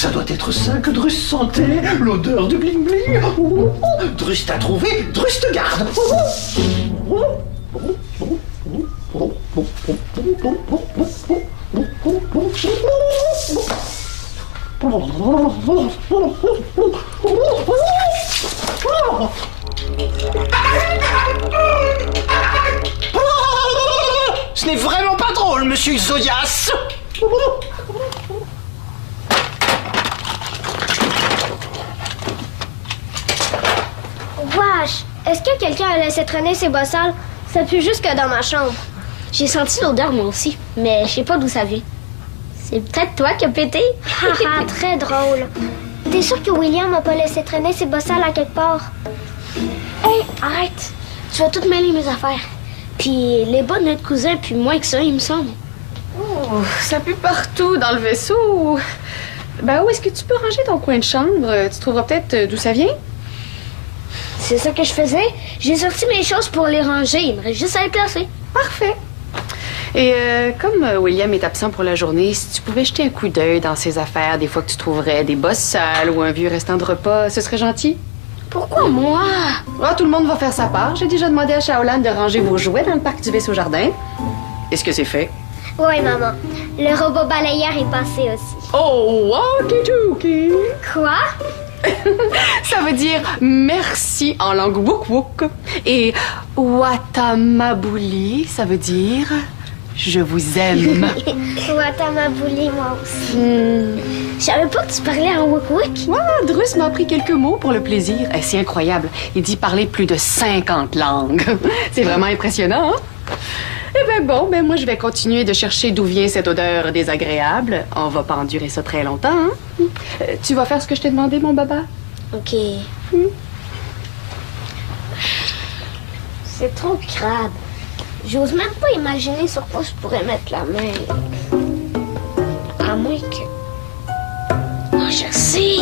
Ça doit être ça que Drus sentait, l'odeur du bling-bling. Drus t'a trouvé, Drus te garde. Ce n'est vraiment pas drôle, monsieur Zodias. Wesh! Est-ce que quelqu'un a laissé traîner ses bas sales? Ça pue jusque dans ma chambre. J'ai senti l'odeur moi aussi, mais je sais pas d'où ça vient. C'est peut-être toi qui as pété? Haha, très drôle. T'es sûr que William a pas laissé traîner ses bas sales à quelque part? Hey, arrête! Tu vas tout mêler mes affaires. Puis les bas de notre cousin, puis moins que ça, il me semble. Oh, ça pue partout dans le vaisseau. Ben, où est-ce que tu peux ranger ton coin de chambre? Tu trouveras peut-être d'où ça vient? C'est ça que je faisais. J'ai sorti mes choses pour les ranger. Il me reste juste à les placer. Parfait. Et comme William est absent pour la journée, si tu pouvais jeter un coup d'œil dans ses affaires, des fois que tu trouverais des bosses sales ou un vieux restant de repas, ce serait gentil? Pourquoi moi? Ah, tout le monde va faire sa part. J'ai déjà demandé à Shaolan de ranger vos jouets dans le parc du vaisseau jardin. Est-ce que c'est fait? Oui, maman. Le robot balayeur est passé aussi. Oh, walkie-talkie! Quoi? Ça veut dire merci en langue wouk-wouk. Et Watamabouli, ça veut dire je vous aime. Watamabouli, moi aussi. Je savais pas que tu parlais en wouk-wouk. Ouais, Drus m'a appris quelques mots pour le plaisir. C'est incroyable. Il dit parler plus de 50 langues. C'est vraiment impressionnant, hein? Eh bien bon, moi je vais continuer de chercher d'où vient cette odeur désagréable. On va pas endurer ça très longtemps, hein? Tu vas faire ce que je t'ai demandé, mon baba? OK. C'est trop crade. J'ose même pas imaginer sur quoi je pourrais mettre la main. À moins que... Oh, je sais!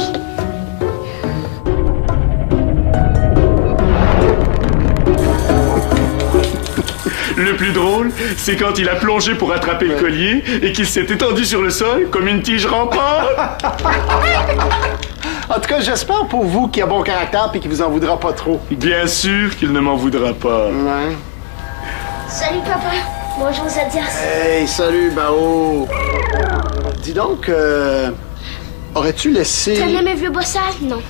Le plus drôle, c'est quand il a plongé pour attraper le collier et qu'il s'est étendu sur le sol comme une tige rampante. En tout cas, j'espère pour vous qu'il a bon caractère et qu'il vous en voudra pas trop. Bien sûr qu'il ne m'en voudra pas. Ouais. Salut, papa. Bonjour, Zodias. Hey, salut, Bao. Dis donc, aurais-tu laissé... Traîner mes vieux bossales? Non.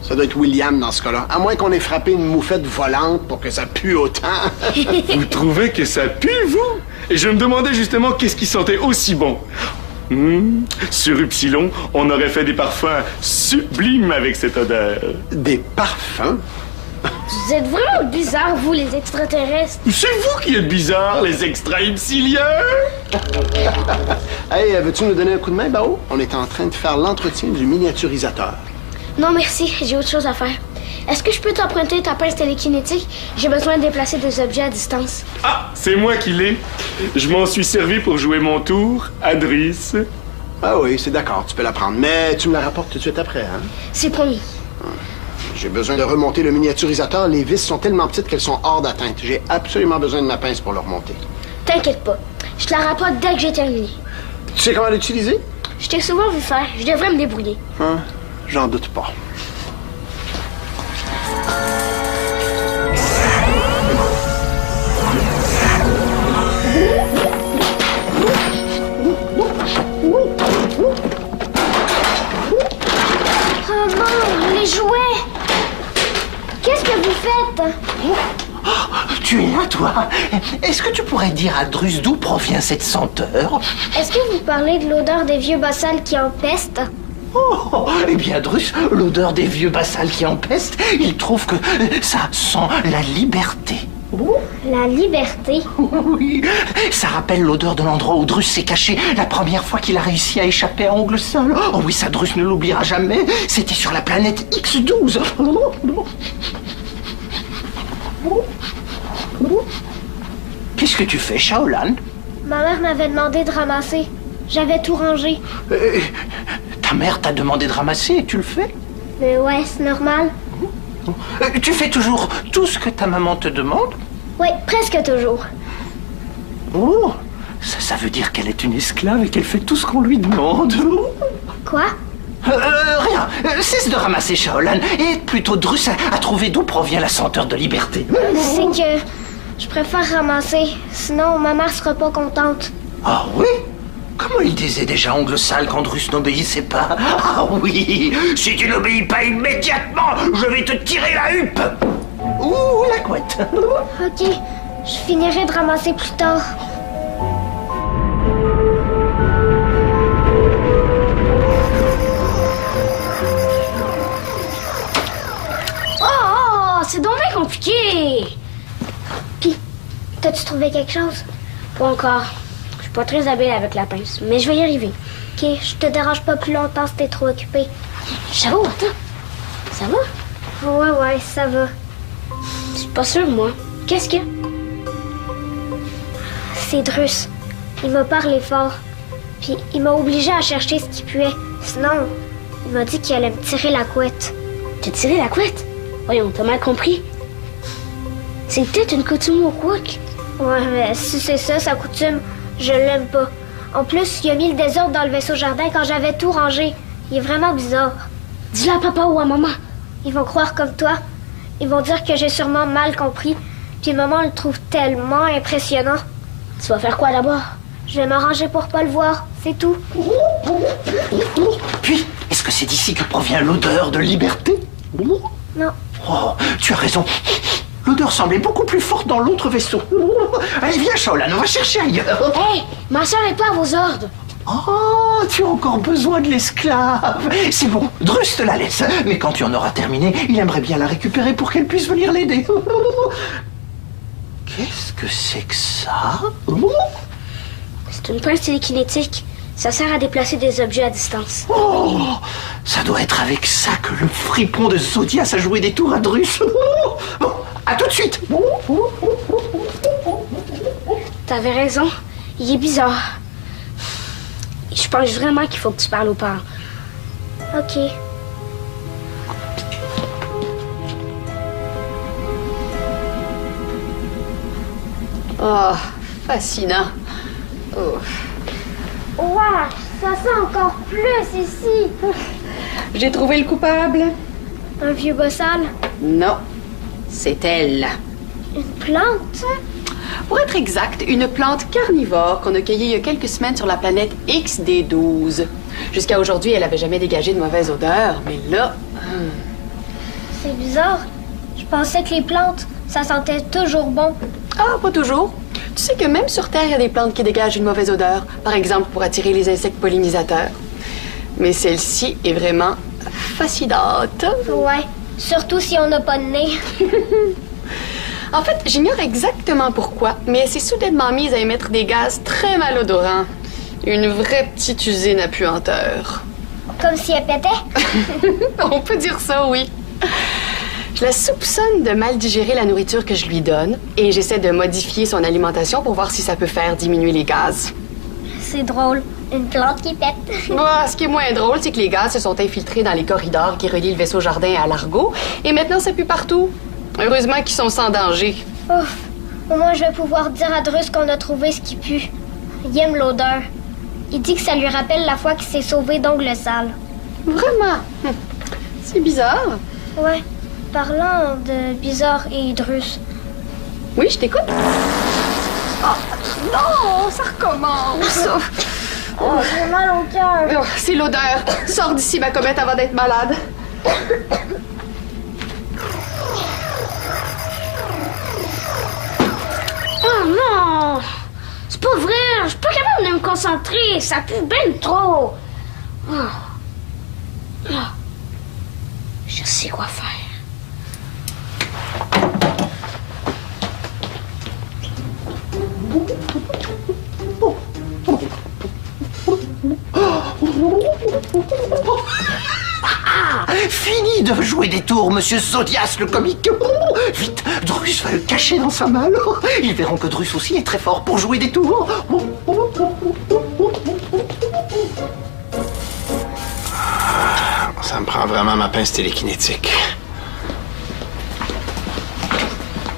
Ça doit être William dans ce cas-là. À moins qu'on ait frappé une moufette volante pour que ça pue autant. Vous trouvez que ça pue, vous? Et je me demandais justement qu'est-ce qui sentait aussi bon. Sur Upsilon, on aurait fait des parfums sublimes avec cette odeur. Des parfums? Vous êtes vraiment bizarres, vous, les extraterrestres. C'est vous qui êtes bizarres, les extra-ipsiliens! Hey, veux-tu nous donner un coup de main, Bao? On est en train de faire l'entretien du miniaturisateur. Non, merci. J'ai autre chose à faire. Est-ce que je peux t'emprunter ta pince télékinétique? J'ai besoin de déplacer des objets à distance. Ah, c'est moi qui l'ai. Je m'en suis servi pour jouer mon tour à Driss. Ah oui, c'est d'accord, tu peux la prendre. Mais tu me la rapportes tout de suite après, hein? C'est promis. J'ai besoin de remonter le miniaturisateur. Les vis sont tellement petites qu'elles sont hors d'atteinte. J'ai absolument besoin de ma pince pour le remonter. T'inquiète pas. Je te la rapporte dès que j'ai terminé. Tu sais comment l'utiliser? Je t'ai souvent vu faire. Je devrais me débrouiller. Hein? J'en doute pas. Oh non, les jouets! Qu'est-ce que vous faites? Tu es là, toi? Est-ce que tu pourrais dire à Drus d'où provient cette senteur? Est-ce que vous parlez de l'odeur des vieux bas sales qui empestent? Oh, eh bien, Drus, l'odeur des vieux bassales qui empestent, il trouve que ça sent la liberté. La liberté? Oui, ça rappelle l'odeur de l'endroit où Drus s'est caché la première fois qu'il a réussi à échapper à Ongle Seul. Oh oui, ça, Drus ne l'oubliera jamais. C'était sur la planète X12. Qu'est-ce que tu fais, Shaolan? Ma mère m'avait demandé de ramasser. J'avais tout rangé. Ta mère t'a demandé de ramasser et tu le fais? Mais ouais, c'est normal. Tu fais toujours tout ce que ta maman te demande? Oui, presque toujours. Oh, ça veut dire qu'elle est une esclave et qu'elle fait tout ce qu'on lui demande. Quoi? Rien. Cesse de ramasser Shaolan et aide plutôt Drus à trouver d'où provient la senteur de liberté. C'est que je préfère ramasser. Sinon, ma mère sera pas contente. Ah oui? Comment il disait déjà, ongle sale, quand Drus n'obéissait pas? Ah oui! Si tu n'obéis pas immédiatement, je vais te tirer la huppe! Ou la couette. Ok, je finirai de ramasser plus tard. Oh, c'est donc bien compliqué. Puis, t'as-tu trouvé quelque chose? Pas encore. Je suis pas très habile avec la pince, mais je vais y arriver. Ok, je te dérange pas plus longtemps si t'es trop occupé. Chavo, attends. Ça va? Ouais, ça va. Je suis pas sûre, moi. Qu'est-ce qu'il y a? C'est Drus. Il m'a parlé fort. Puis il m'a obligé à chercher ce qui puait. Sinon, il m'a dit qu'il allait me tirer la couette. T'as tiré la couette? Voyons, t'as mal compris. C'est peut-être une coutume au couac. Ouais, mais si c'est ça, sa coutume, je l'aime pas. En plus, il a mis le désordre dans le vaisseau jardin quand j'avais tout rangé. Il est vraiment bizarre. Dis-le à papa ou à maman. Ils vont croire comme toi. Ils vont dire que j'ai sûrement mal compris. Puis maman le trouve tellement impressionnant. Tu vas faire quoi d'abord? Je vais m'arranger pour pas le voir, c'est tout. Puis, est-ce que c'est d'ici que provient l'odeur de liberté? Non. Oh, tu as raison. L'odeur semblait beaucoup plus forte dans l'autre vaisseau. Allez, viens, Shaolan, on va chercher ailleurs. Hé, ma soeur n'est pas à vos ordres. Oh, tu as encore besoin de l'esclave. C'est bon, Drus te la laisse. Mais quand tu en auras terminé, il aimerait bien la récupérer pour qu'elle puisse venir l'aider. Qu'est-ce que c'est que ça? C'est une pince télékinétique. Ça sert à déplacer des objets à distance. Oh, ça doit être avec ça que le fripon de Zodias a joué des tours à Drus. Bon, à tout de suite. T'avais raison. Il est bizarre. Je pense vraiment qu'il faut que tu parles aux parents. Ok. Oh, fascinant. Oh. Ouah, ça sent encore plus ici. J'ai trouvé le coupable. Un vieux bossal. Non, c'est elle. Une plante. Pour être exact, une plante carnivore qu'on a cueillie il y a quelques semaines sur la planète XD12. Jusqu'à aujourd'hui, elle n'avait jamais dégagé de mauvaise odeur, mais là... C'est bizarre. Je pensais que les plantes, ça sentait toujours bon. Ah, pas toujours. Tu sais que même sur Terre, il y a des plantes qui dégagent une mauvaise odeur. Par exemple, pour attirer les insectes pollinisateurs. Mais celle-ci est vraiment fascinante. Ouais, surtout si on n'a pas de nez. En fait, j'ignore exactement pourquoi, mais elle s'est soudainement mise à émettre des gaz très malodorants. Une vraie petite usine à puanteur. Comme si elle pétait. On peut dire ça, oui. Je la soupçonne de mal digérer la nourriture que je lui donne et j'essaie de modifier son alimentation pour voir si ça peut faire diminuer les gaz. C'est drôle. Une plante qui pète. Bah, ce qui est moins drôle, c'est que les gaz se sont infiltrés dans les corridors qui relient le vaisseau jardin à l'Argo et maintenant ça pue partout. Heureusement qu'ils sont sans danger. Ouf. Au moins, je vais pouvoir dire à Drus qu'on a trouvé ce qui pue. Il aime l'odeur. Il dit que ça lui rappelle la fois qu'il s'est sauvé d'ongles sales. Vraiment? C'est bizarre. Ouais. Parlant de bizarre et Drus. Oui, je t'écoute. Oh, non, ça recommence. Oh, j'ai mal au cœur. Oh, c'est l'odeur. Sors d'ici, ma comète, avant d'être malade. Oh non! C'est pas vrai! Je suis pas capable de me concentrer! Ça pue ben trop! Oh. Oh. Je sais quoi faire. Fini de jouer des tours, monsieur Zodias, le comique. Vite, Drus va le cacher dans sa malle. Ils verront que Drus aussi est très fort pour jouer des tours. Ça me prend vraiment ma pince télékinétique.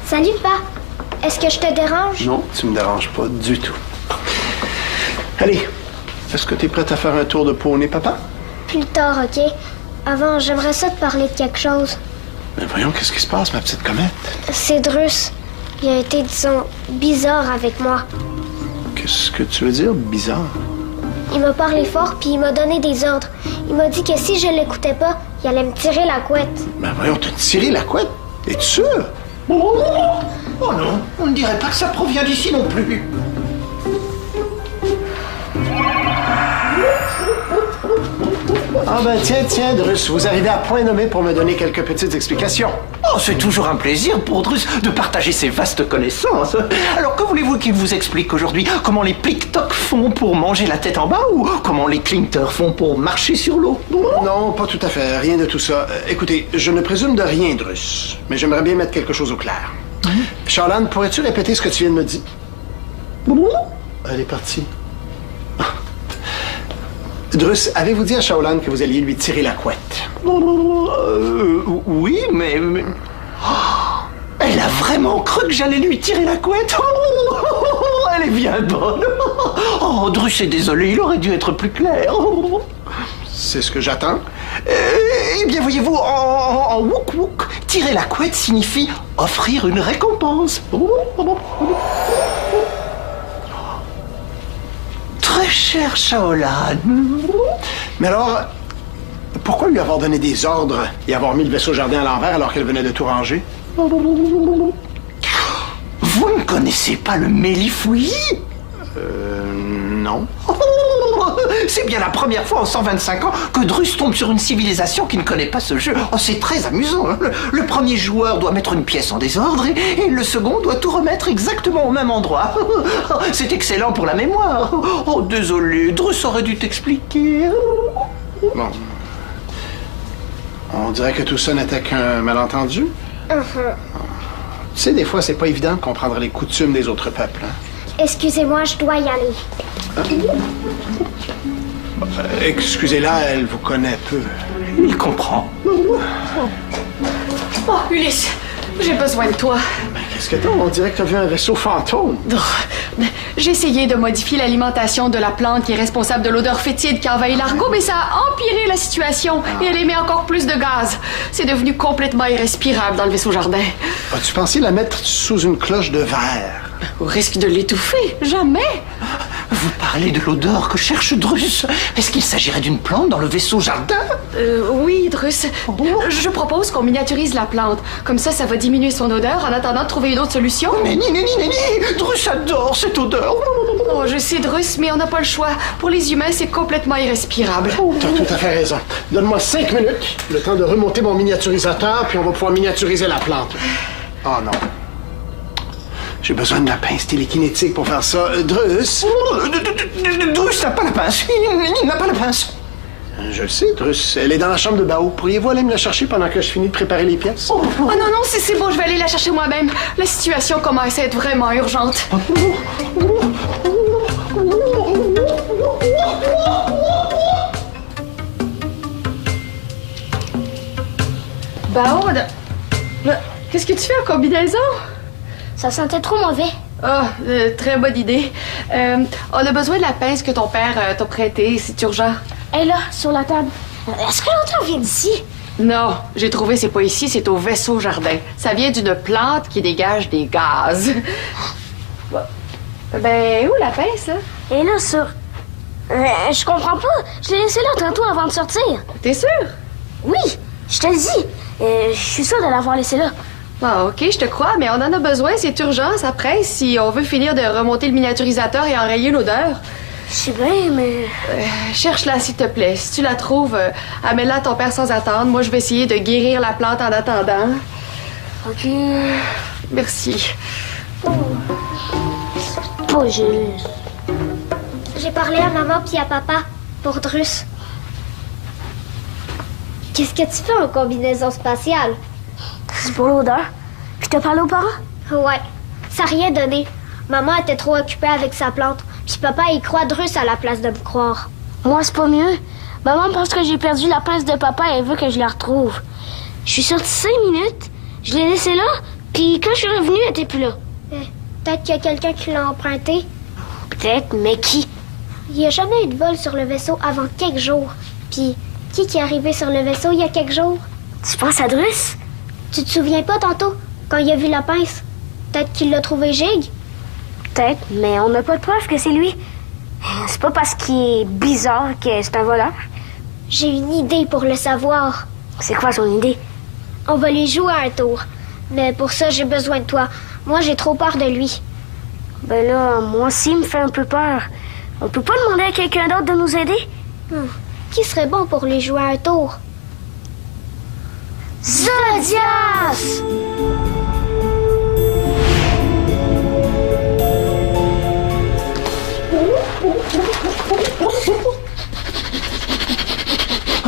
Salut, Pa. Est-ce que je te dérange? Non, tu me déranges pas du tout. Allez, est-ce que tu es prête à faire un tour de poney, papa? Plus tard, OK? Avant, j'aimerais ça te parler de quelque chose. Mais voyons, qu'est-ce qui se passe, ma petite comète? C'est Drus. Il a été, disons, bizarre avec moi. Qu'est-ce que tu veux dire, bizarre? Il m'a parlé fort, puis il m'a donné des ordres. Il m'a dit que si je l'écoutais pas, il allait me tirer la couette. Ben voyons, t'as tiré la couette? Es-tu sûr? Oh non, on ne dirait pas que ça provient d'ici non plus. Ah ben tiens, Drus, vous arrivez à point nommé pour me donner quelques petites explications. Oh, c'est toujours un plaisir pour Drus de partager ses vastes connaissances. Alors, que voulez-vous qu'il vous explique aujourd'hui? Comment les Plictocs font pour manger la tête en bas ou comment les Clinters font pour marcher sur l'eau? Non, pas tout à fait, rien de tout ça. Écoutez, je ne présume de rien, Drus, mais j'aimerais bien mettre quelque chose au clair. Shaolan, pourrais-tu répéter ce que tu viens de me dire? Elle est partie. Drus, avez-vous dit à Shaolan que vous alliez lui tirer la couette? Oui, mais... Oh, elle a vraiment cru que j'allais lui tirer la couette. Oh, elle est bien bonne. Oh, Drus est désolé, il aurait dû être plus clair. C'est ce que j'attends. Eh bien, voyez-vous, en wouk-wouk, tirer la couette signifie offrir une récompense. Très cher Shaolan. Mais alors, pourquoi lui avoir donné des ordres et avoir mis le vaisseau jardin à l'envers alors qu'elle venait de tout ranger? Vous ne connaissez pas le Mélifouillis? Non. C'est bien la première fois en 125 ans que Drus tombe sur une civilisation qui ne connaît pas ce jeu. Oh, c'est très amusant. Hein. Le premier joueur doit mettre une pièce en désordre et le second doit tout remettre exactement au même endroit. C'est excellent pour la mémoire. Oh, désolé, Drus aurait dû t'expliquer. Bon. On dirait que tout ça n'était qu'un malentendu. Tu sais, des fois, c'est pas évident de comprendre les coutumes des autres peuples. Hein? Excusez-moi, je dois y aller. Excusez-la, elle vous connaît peu. Il comprend. Oh, Ulysse, j'ai besoin de toi. Qu'est-ce que t'as? On dirait que t'as vu un vaisseau fantôme. J'ai essayé de modifier l'alimentation de la plante qui est responsable de l'odeur fétide qui envahit l'argot, mais ça a empiré la situation et elle émet encore plus de gaz. C'est devenu complètement irrespirable dans le vaisseau jardin. As-tu pensé la mettre sous une cloche de verre? Au risque de l'étouffer, jamais. Vous parlez de l'odeur que cherche Drus. Est-ce qu'il s'agirait d'une plante dans le vaisseau jardin? Oui, Drus. Je propose qu'on miniaturise la plante. Comme ça va diminuer son odeur en attendant de trouver une autre solution. Mais ni, Drus adore cette odeur. Oh, je sais, Drus, mais on n'a pas le choix. Pour les humains, c'est complètement irrespirable. T'as tout à fait raison. Donne-moi 5 minutes, le temps de remonter mon miniaturisateur, puis on va pouvoir miniaturiser la plante. Oh non. J'ai besoin de la pince télékinétique pour faire ça. Drus? Drus n'a pas la pince. Il n'a pas la pince. Je le sais, Drus. Elle est dans la chambre de Bao. Pourriez-vous aller me la chercher pendant que je finis de préparer les pièces? Oh non, c'est bon, je vais aller la chercher moi-même. La situation commence à être vraiment urgente. Bao, qu'est-ce que tu fais en combinaison? Ça sentait trop mauvais. Ah, très bonne idée. On a besoin de la pince que ton père t'a prêtée, c'est urgent. Elle est là, sur la table. Est-ce que l'autre vient d'ici? Non, j'ai trouvé, c'est pas ici, c'est au vaisseau jardin. Ça vient d'une plante qui dégage des gaz. Ben, où la pince, là? Elle est là, sur... je comprends pas. Je l'ai laissée là tantôt avant de sortir. T'es sûr? Oui, je te le dis. Je suis sûre de l'avoir laissée là. Ah, OK, je te crois, mais on en a besoin, c'est urgent, ça presse si on veut finir de remonter le miniaturisateur et enrayer l'odeur. Je sais bien, mais... Cherche-la, s'il te plaît. Si tu la trouves, amène-la à ton père sans attendre. Moi, je vais essayer de guérir la plante en attendant. OK. Merci. Pas juste. J'ai parlé à maman puis à papa pour Drus. Qu'est-ce que tu fais en combinaison spatiale? C'est pour l'odeur. Puis t'as parlé aux parents? Ouais, ça n'a rien donné. Maman était trop occupée avec sa plante, puis papa y croit Drus à la place de me croire. Moi, c'est pas mieux. Maman pense que j'ai perdu la pince de papa et elle veut que je la retrouve. Je suis sortie 5 minutes, je l'ai laissée là, puis quand je suis revenue, elle était plus là. Peut-être qu'il y a quelqu'un qui l'a emprunté. Peut-être, mais qui? Il n'y a jamais eu de vol sur le vaisseau avant quelques jours. Puis Qui est arrivé sur le vaisseau il y a quelques jours? Tu penses à Drus? Tu te souviens pas tantôt, quand il a vu la pince? Peut-être qu'il l'a trouvé Gig? Peut-être, mais on n'a pas de preuve que c'est lui. C'est pas parce qu'il est bizarre que c'est un voleur. J'ai une idée pour le savoir. C'est quoi son idée? On va lui jouer un tour. Mais pour ça, j'ai besoin de toi. Moi, j'ai trop peur de lui. Ben là, moi aussi, il me fait un peu peur. On peut pas demander à quelqu'un d'autre de nous aider? Qui serait bon pour lui jouer un tour? Zodias!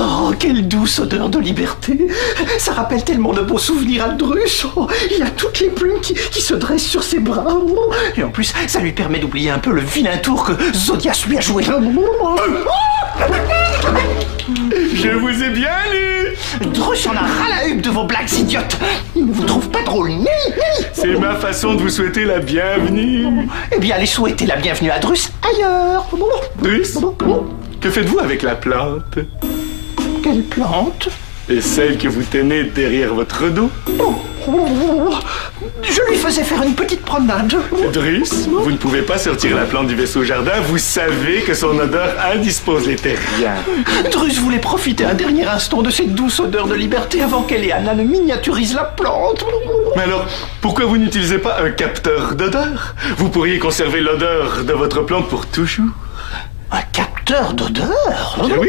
Oh, quelle douce odeur de liberté. Ça rappelle tellement de beaux souvenirs à Drus. Oh, il a toutes les plumes qui se dressent sur ses bras. Oh, et en plus, ça lui permet d'oublier un peu le vilain tour que Zodias lui a joué. Je vous ai bien lu. Drus en a ras la huppe de vos blagues idiotes. Il ne vous trouve pas drôle. C'est ma façon de vous souhaiter la bienvenue. Eh bien, allez souhaiter la bienvenue à Drus ailleurs. Drus, que faites-vous avec la plante? Quelle plante? Et celle que vous tenez derrière votre dos? Je lui faisais faire une petite promenade. Drus, vous ne pouvez pas sortir la plante du vaisseau jardin. Vous savez que son odeur indispose les terriens. Drus voulait profiter un dernier instant de cette douce odeur de liberté avant qu'elle et Anna ne miniaturisent la plante. Mais alors, pourquoi vous n'utilisez pas un capteur d'odeur? Vous pourriez conserver l'odeur de votre plante pour toujours. Un capteur d'odeur? Bien oui.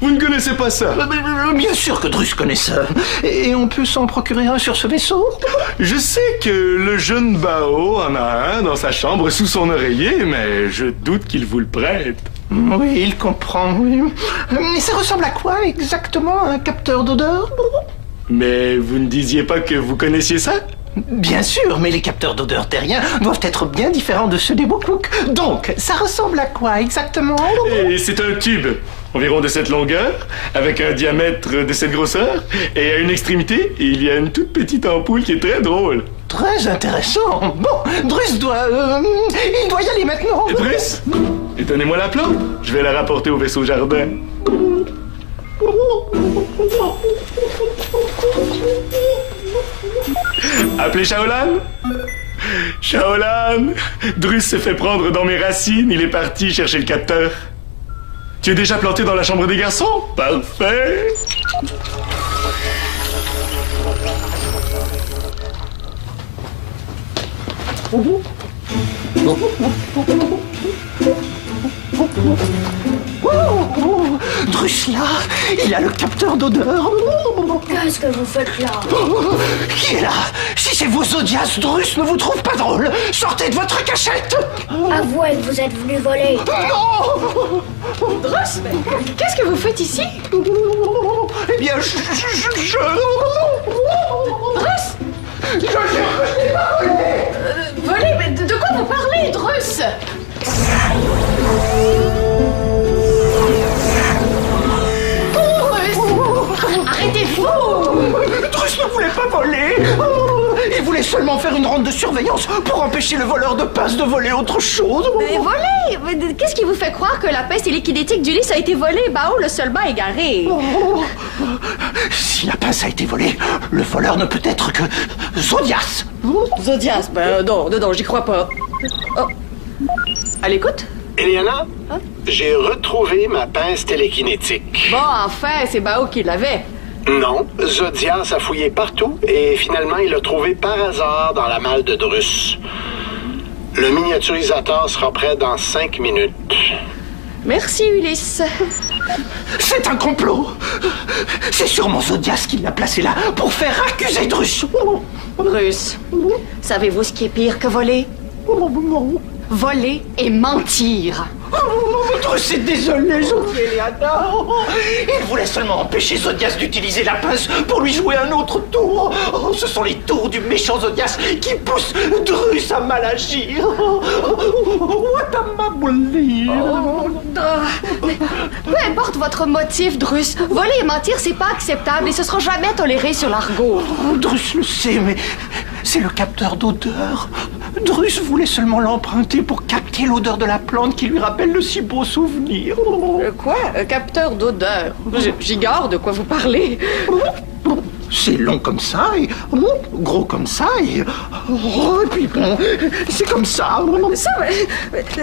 Vous ne connaissez pas ça? Bien sûr que Drus connaît ça. Et on peut s'en procurer un sur ce vaisseau? Je sais que le jeune Bao en a un dans sa chambre sous son oreiller, mais je doute qu'il vous le prête. Oui, il comprend, oui. Mais ça ressemble à quoi exactement, un capteur d'odeur? Mais vous ne disiez pas que vous connaissiez ça? Bien sûr, mais les capteurs d'odeur terriens doivent être bien différents de ceux des Wookwook. Donc, ça ressemble à quoi exactement? Et c'est un tube, environ de cette longueur, avec un diamètre de cette grosseur, et à une extrémité, il y a une toute petite ampoule qui est très drôle. Très intéressant. Bon, Drus il doit y aller maintenant. Drus, donnez-moi la plante. Je vais la rapporter au vaisseau jardin. Appelez Shaolan? Shaolan, Drus se fait prendre dans mes racines. Il est parti chercher le capteur. Tu es déjà planté dans la chambre des garçons? Parfait. Drus là, il a le capteur d'odeur. Qu'est-ce que vous faites là? Qui est là? Si c'est vos Zodias, Drus ne vous trouve pas drôle. Sortez de votre cachette. Avouez que vous êtes venu voler. Non. Drus, mais qu'est-ce que vous faites ici? Eh bien, Drus! je n'ai pas volé. Volé? Mais de quoi vous parlez, Drus? Arrêtez-vous! Drus ne voulait pas voler. Il voulait seulement faire une ronde de surveillance pour empêcher le voleur de pince de voler autre chose. Mais volé! Mais qu'est-ce qui vous fait croire que la peste télékinétique d'Ulysse a été volée? Bao, le seul bas égaré. Si la pince a été volée, le voleur ne peut être que Zodias. Zodias? Ben non, j'y crois pas. Oh. À l'écoute? Eliana, j'ai retrouvé ma pince télékinétique. Bon, enfin, c'est Bao qui l'avait. Non, Zodias a fouillé partout et finalement il l'a trouvé par hasard dans la malle de Drus. Le miniaturisateur sera prêt dans 5 minutes. Merci, Ulysse. C'est un complot. C'est sûrement Zodias qui l'a placé là pour faire accuser Drus. Drus, savez-vous ce qui est pire que voler? Voler et mentir. Drus est désolé, gentille Eliana. Il voulait seulement empêcher Zodias d'utiliser la pince pour lui jouer un autre tour. Oh, ce sont les tours du méchant Zodias qui poussent Drus à mal agir. What am I believe? Peu importe votre motif, Drus, voler et mentir, c'est pas acceptable et ce sera jamais toléré sur l'Argo. Drus le sait, mais c'est le capteur d'odeur. Drus voulait seulement l'emprunter pour capter l'odeur de la plante qui lui rappelle de si beaux souvenirs. Quoi? Capteur d'odeur? J'ignore de quoi vous parlez. C'est long comme ça et gros comme ça et puis bon, c'est comme ça. Ça,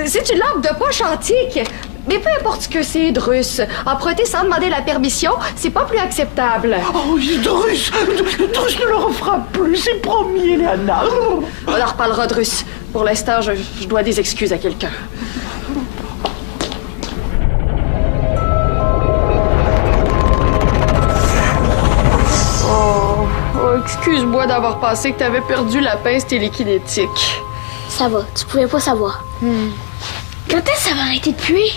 c'est une lampe de poche antique. Mais peu importe ce que c'est, Drus. Emprunter sans demander la permission, c'est pas plus acceptable. Oh, Drus ne le refera plus, c'est promis, Eleana. On en reparlera, Drus. Pour l'instant, je dois des excuses à quelqu'un. Oh, excuse-moi d'avoir pensé que t'avais perdu la pince télékinétique. Ça va, tu pouvais pas savoir. Quand est-ce que ça va arrêter de puer?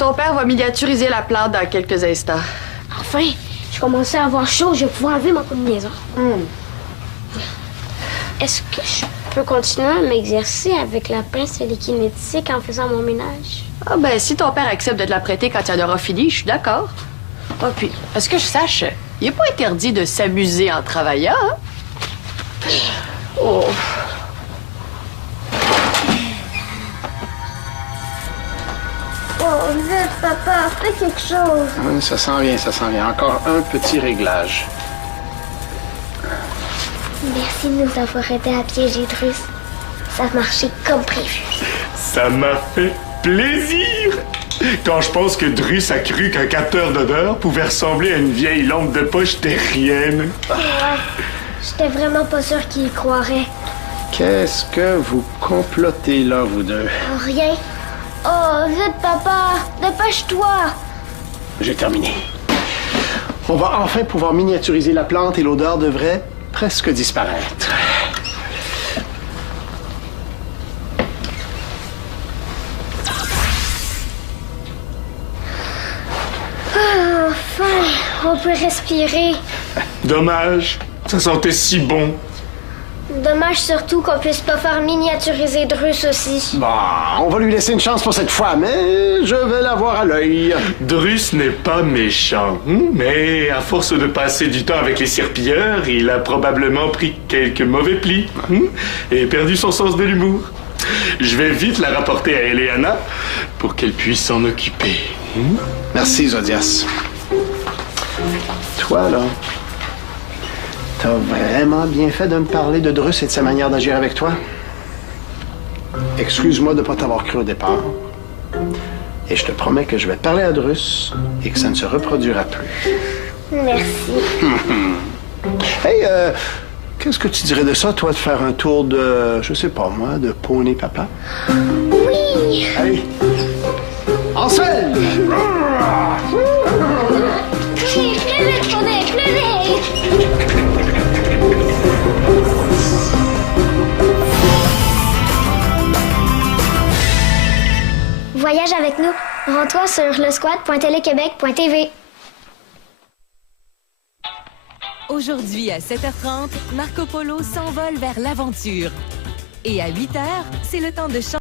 Ton père va miniaturiser la plante dans quelques instants. Enfin, je commençais à avoir chaud, je vais pouvoir enlever ma combinaison. Est-ce que je peux continuer à m'exercer avec la pince télékinétique en faisant mon ménage? Ah ben, si ton père accepte de te la prêter quand il en aura fini, je suis d'accord. Ah, puis, à ce que je sache, il n'est pas interdit de s'amuser en travaillant, hein? Oh. Oh, vite, papa, fais quelque chose. Ça s'en vient, ça s'en vient. Encore un petit réglage. Merci de nous avoir aidés à piéger Drus. Ça a marché comme prévu. Ça m'a fait plaisir! Quand je pense que Drus a cru qu'un capteur d'odeur pouvait ressembler à une vieille lampe de poche terrienne. Ouais, j'étais vraiment pas sûre qu'il y croirait. Qu'est-ce que vous complotez là, vous deux? Oh, rien. Oh, vite, papa, dépêche-toi. J'ai terminé. On va enfin pouvoir miniaturiser la plante et l'odeur devrait presque disparaître. Enfin, on peut respirer. Dommage, ça sentait si bon. Dommage surtout qu'on puisse pas faire miniaturiser Drus aussi. Bon, on va lui laisser une chance pour cette fois, mais je vais l'avoir à l'œil. Drus n'est pas méchant, mais à force de passer du temps avec les serpilleurs, il a probablement pris quelques mauvais plis et perdu son sens de l'humour. Je vais vite la rapporter à Eleana pour qu'elle puisse s'en occuper. Merci, Zodias. Toi, là, t'as vraiment bien fait de me parler de Drus et de sa manière d'agir avec toi. Excuse-moi de ne pas t'avoir cru au départ. Et je te promets que je vais parler à Drus et que ça ne se reproduira plus. Merci. Hey, qu'est-ce que tu dirais de ça, toi, de faire un tour de, je sais pas moi, de poney papa? Oui. Allez, en selle! Plus vite, poney, plus vite. Voyage avec nous. Rends-toi sur lesquad.téléquébec.tv. Aujourd'hui à 7h30, Marco Polo s'envole vers l'aventure. Et à 8h, c'est le temps de chanter.